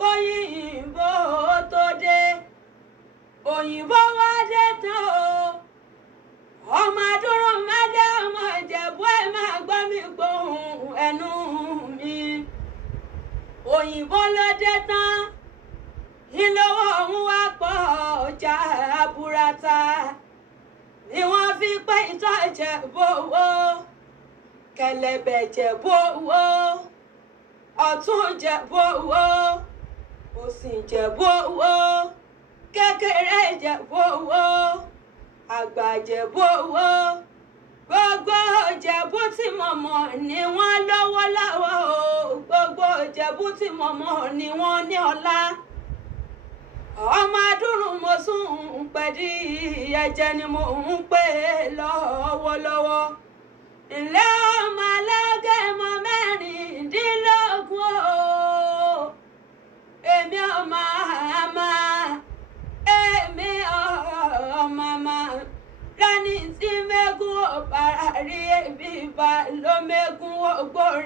kóyìnbó tó dé òyìnbó wá dé tán o ọmọ adúrú mádé ọmọ Ìjẹ̀bú ẹ máa gbọ́ mi gbóhùn ẹnu mi òyìnbó ló dé tán ìlówó ọ̀hún wá pọ̀ ọjà burata ni wọ́n fi pé ìtọ́ Ìjẹ̀bú owó kẹlẹ̀bẹ̀ Ìjẹ̀bú owó ọ̀tún Ìjẹ̀bú owó òsì Ìjẹ̀bú owó kékeré Ìjẹ̀bú owó àgbà Ìjẹ̀bú owó gbogbo Ìjẹ̀bú tí mo mọ̀ ni wọ́n lówó lọ́wọ́ o gbogbo Ìjẹ̀bú tí mo mọ̀ ni wọ́n ní ọlá ọmọ adúrú mo sún pẹ̀dí ẹ̀jẹ̀ ni mo ń pè lọ́wọ́lọ́wọ́ ńlẹ́ ọmọ alágẹmọ mẹ́rìndínlógún o èmi ọmọ àmà èmi ọmọ àmà lẹ́ni tí mẹ́gùn ọ̀bàrà rí ebi bá ló mẹ́gùn ọgbọ́n.